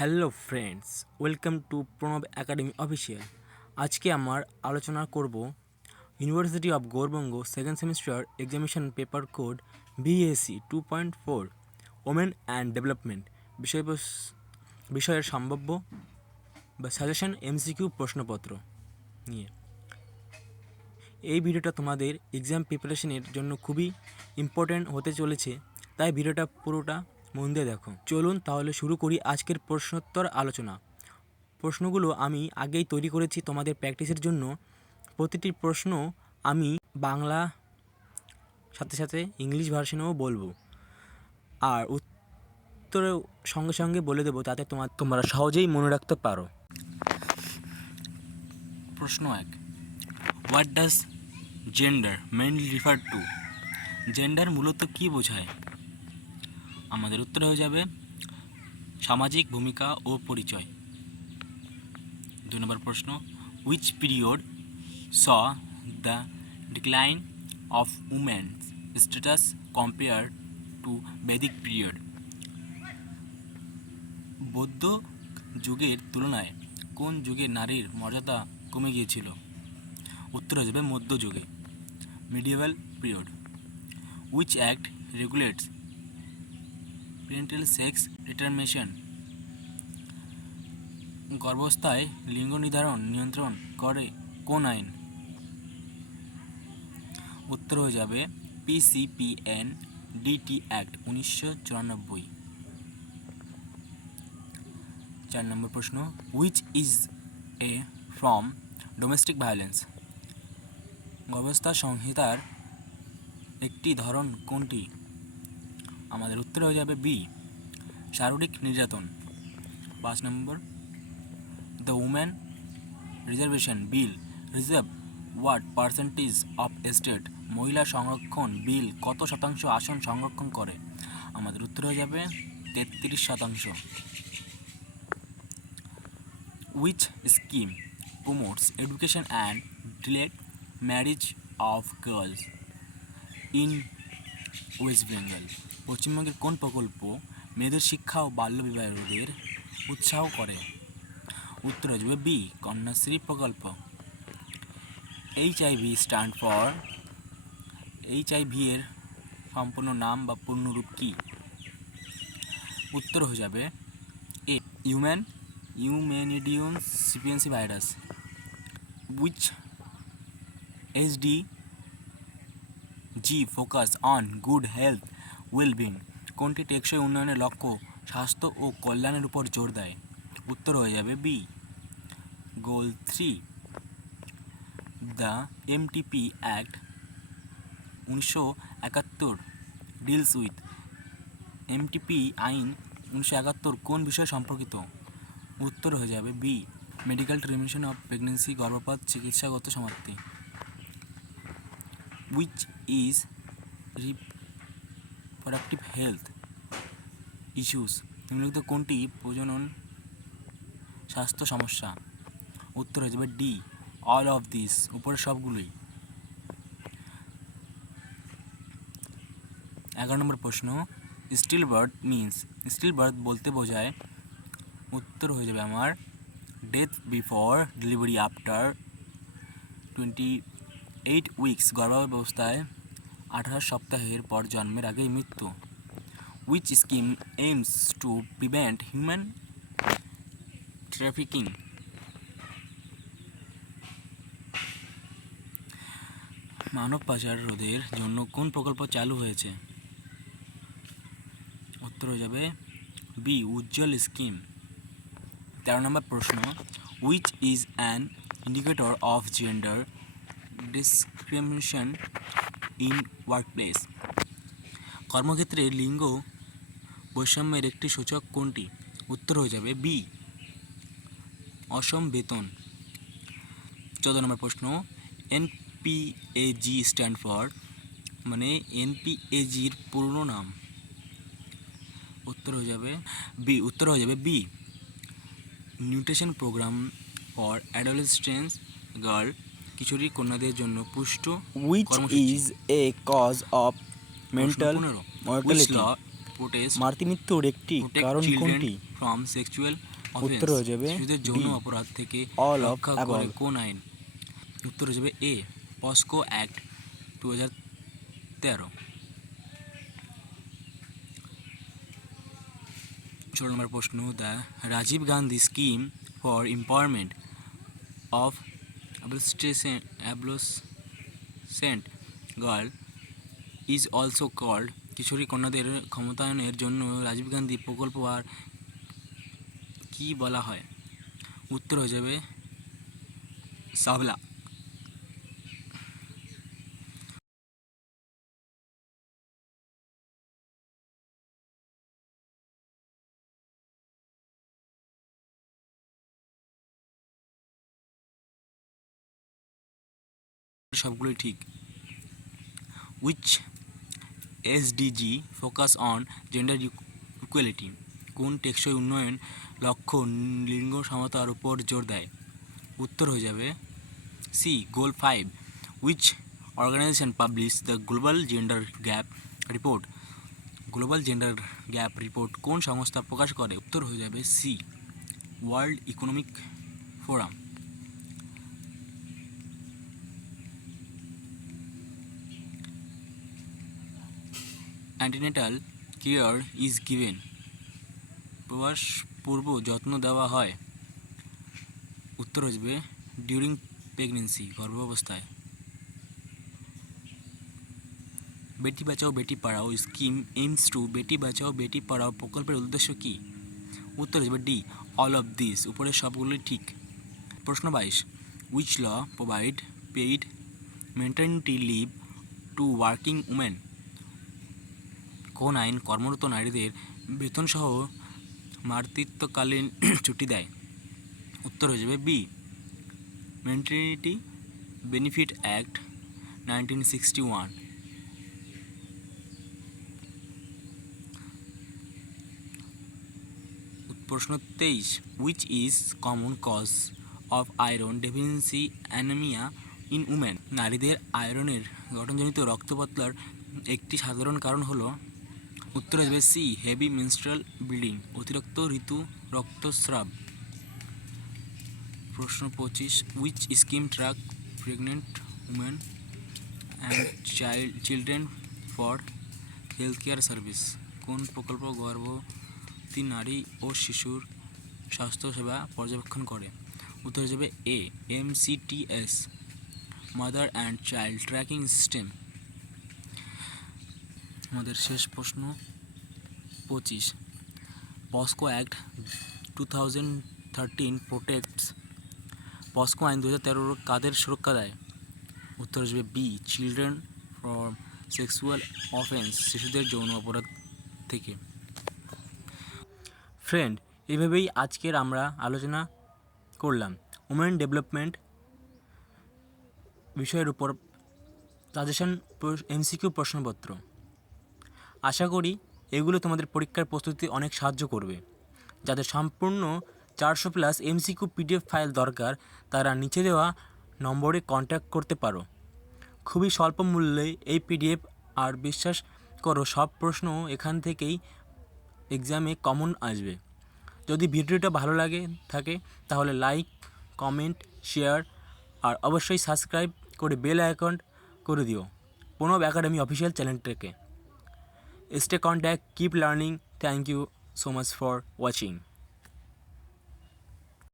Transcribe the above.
Hello friends, welcome to Pranab academy official. আজকে আমার আলোচনা করব university of Gourbanga second semester examination paper code BSc two point four women and development বিষয় বিষয়ের সম্ভাব্য বা সাজেশন এমসিকিউ প্রশ্নপত্র নিয়ে। এই ভিডিওটা তোমাদের এক্সাম প্রিপারেশনের জন্য খুবই ইম্পর্ট্যান্ট হতে চলেছে, তাই ভিডিওটা পুরোটা মন দিয়ে দেখো। চলুন তাহলে শুরু করি আজকের প্রশ্নোত্তর আলোচনা। প্রশ্নগুলো আমি আগেই তৈরি করেছি তোমাদের প্র্যাকটিসের জন্য। প্রতিটি প্রশ্ন আমি বাংলা, সাথে সাথে ইংলিশ ভার্সনেও বলব। আর উত্তরের সঙ্গে সঙ্গে বলে দেবো তাতে তোমার তোমরা সহজেই মনে রাখতে পারো। প্রশ্ন এক what does gender mainly refer to gender মূলত কী বোঝায়? আমাদের উত্তর হয়ে যাবে সামাজিক ভূমিকা ও পরিচয়। দুই নম্বর প্রশ্ন which period saw the decline of women's status compare to Vedic period বৌদ্ধ যুগের তুলনায় কোন যুগে নারীর মর্যাদা কমে গিয়েছিল? উত্তর হয়ে যাবে মধ্যযুগে medieval period which act regulates parental sex determination. গর্ভাবস্থায় লিঙ্গ নির্ধারণ নিয়ন্ত্রণ করে কোন আইন? উত্তর হয়ে যাবে পিসিপিএন ডিটি অ্যাক্ট উনিশশো চুরানব্বই। চার নম্বর প্রশ্ন which is a from domestic violence গর্ভাবস্থা সংহিতার একটি ধরন কোনটি? আমাদের উত্তর হয়ে যাবে বি, শারীরিক নির্যাতন। পাঁচ নম্বর, the woman reservation bill reserve what percentage of estate, মহিলা সংরক্ষণ বিল কত শতাংশ আসন সংরক্ষণ করে? আমাদের উত্তর হয়ে যাবে তেত্রিশ শতাংশ। Which scheme promotes education and delayed marriage of girls in West Bengal. পশ্চিমবঙ্গের কোন প্রকল্প মেয়েদের শিক্ষা ও বাল্যবিবাহ রোধের উৎসাহ করে? উত্তর আসবে বি, কন্যাশ্রী প্রকল্প। H I V stand for H I V এর সম্পূর্ণ নাম বা পূর্ণরূপ কী? উত্তর হয়ে যাবে A human immunodeficiency সিপিএনসি virus which H D G focus on good health wellbeing কোনটি টেকসই উন্নয়নের লক্ষ্য, স্বাস্থ্য ও কল্যাণের উপর জোর দেয়? উত্তর হয়ে যাবে B. Goal three. The MTP act উনিশশো একাত্তর। ডিলস উইথ এমটিপি আইন উনিশশো একাত্তর কোন বিষয় সম্পর্কিত? উত্তর হয়ে যাবে B. Medical termination of pregnancy, গর্ভপাত, চিকিৎসাগত সমাপ্তি। Which is reproductive health issues নিম্নলিখিত কোনটি? প্রজনন, স্বাস্থ্য সমস্যা। উত্তর হয়ে যাবে ডি অল অফ দিস উপরের সবগুলোই। এগারো নম্বর প্রশ্ন still birth means still birth বলতে বোঝায়, উত্তর হয়ে যাবে আমার death before delivery after twenty eight weeks গর্ভাবস্থায় আঠারো সপ্তাহের পর জন্মের আগেই মৃত্যু which scheme aims to prevent human trafficking মানব পাচার রোধের জন্য কোন প্রকল্প চালু হয়েছে? উত্তর হয়ে যাবে বি উজ্জ্বল স্কিম তেরো নম্বর প্রশ্ন which is an indicator of gender discrimination in workplace কর্মক্ষেত্রে লিঙ্গ বৈষম্যের একটি সূচক কোনটি? উত্তর হয়ে যাবে বি অসম বেতন। চোদ্দ নম্বর প্রশ্ন এনপিএজি স্ট্যান্ড ফর মানে এনপিএজির পুরনো নাম। উত্তর হয়ে যাবে বি উত্তর হয়ে যাবে B nutrition programme for adolescence girl কিশোরী কন্যাদের জন্য পুষ্ট cause of mental পনেরো। Mortality? মাতৃমৃত্যুর একটি কারণ কোনটি? ফ্রম সেক্সুয়াল উত্তর হয়ে যাবে শিশুদের যৌন অপরাধ থেকে রক্ষা করে কোন আইন? উত্তর হয়ে যাবে এ পস্কো অ্যাক্ট দু হাজার তেরো। ষোলো নম্বর প্রশ্ন the Rajiv Gandhi scheme for empowerment of adolescent girl is also called কিশোরী কন্যাদের ক্ষমতায়নের জন্য রাজীব গান্ধী প্রকল্প আর কি বলা হয়? উত্তর হয়ে যাবে সাবলা। সবগুলোই ঠিক। Which SDG focus on gender equality কোন টেকসই উন্নয়ন লক্ষ্য লিঙ্গ সমতার উপর জোর দেয়? উত্তর হয়ে যাবে C goal five which organisation publish the global gender gap report global gender gap report কোন সংস্থা প্রকাশ করে? উত্তর হয়ে যাবে C world economic forum antenatal care is given প্রবাস পূর্ব যত্ন দেওয়া হয়। উত্তর আসবে ডিউরিং প্রেগনেন্সি গর্ভাবস্থায়। Beti Bachao, Beti Padhao scheme aims two Beti Bachao, Beti Padhao, প্রকল্পের উদ্দেশ্য কী? উত্তর আসবে ডি অল অফ দিস উপরের সবগুলোই ঠিক। প্রশ্ন বাইশ which law provide paid maternity leave to working women কোন আইন কর্মরত নারীদের বেতনসহ মাতৃত্বকালীন ছুটি দেয়? উত্তর হয়ে যাবে B. Maternity benefit act nineteen sixty one প্রশ্ন তেইশ। Which is common cause of iron deficiency anaemia in women নারীদের আয়রনের গঠনজনিত রক্তপতলার একটি সাধারণ কারণ হলো উত্তর আসবে সি হেভি মেনস্ট্রাল ব্লিডিং অতিরিক্ত ঋতু রক্তস্রাব। প্রশ্ন পঁচিশ which scheme track pregnant women and child children for health care service কোন প্রকল্প গর্ভবতী নারী ও শিশুর স্বাস্থ্যসেবা পর্যবেক্ষণ করে? উত্তর যাবে A M C T S mother and child tracking system আমাদের শেষ প্রশ্ন পঁচিশ। POCSO act two thousand thirteen protects POCSO আইন দু হাজার কাদের সুরক্ষা দেয়? উত্তর আসবে B children from sexual offence শিশুদের যৌন অপরাধ থেকে। ফ্রেন্ড এভাবেই আজকের আমরা আলোচনা করলাম। উমেন ডেভেলপমেন্ট বিষয়ের উপর সাজেশন এমসিকিউ প্রশ্নপত্র। আশা করি এগুলো তোমাদের পরীক্ষার প্রস্তুতি অনেক সাহায্য করবে। যাদের সম্পূর্ণ চারশো প্লাস এমসিকিউ পিডিএফ ফাইল দরকার, তারা নিচে দেওয়া নম্বরে কন্ট্যাক্ট করতে পারো। খুবই স্বল্প মূল্যে এই পিডিএফ আর বিশ্বাস করো, সব প্রশ্ন এখান থেকেই এক্সামে কমন আসবে। যদি ভিডিওটা ভালো লাগে, থাকে, তাহলে লাইক কমেন্ট শেয়ার আর অবশ্যই সাবস্ক্রাইব করে বেল অ্যাকাউন্ট করে দিও। প্রণব একাডেমি অফিসিয়াল চ্যানেলটাকে stay contact keep learning. Thank you so much for watching.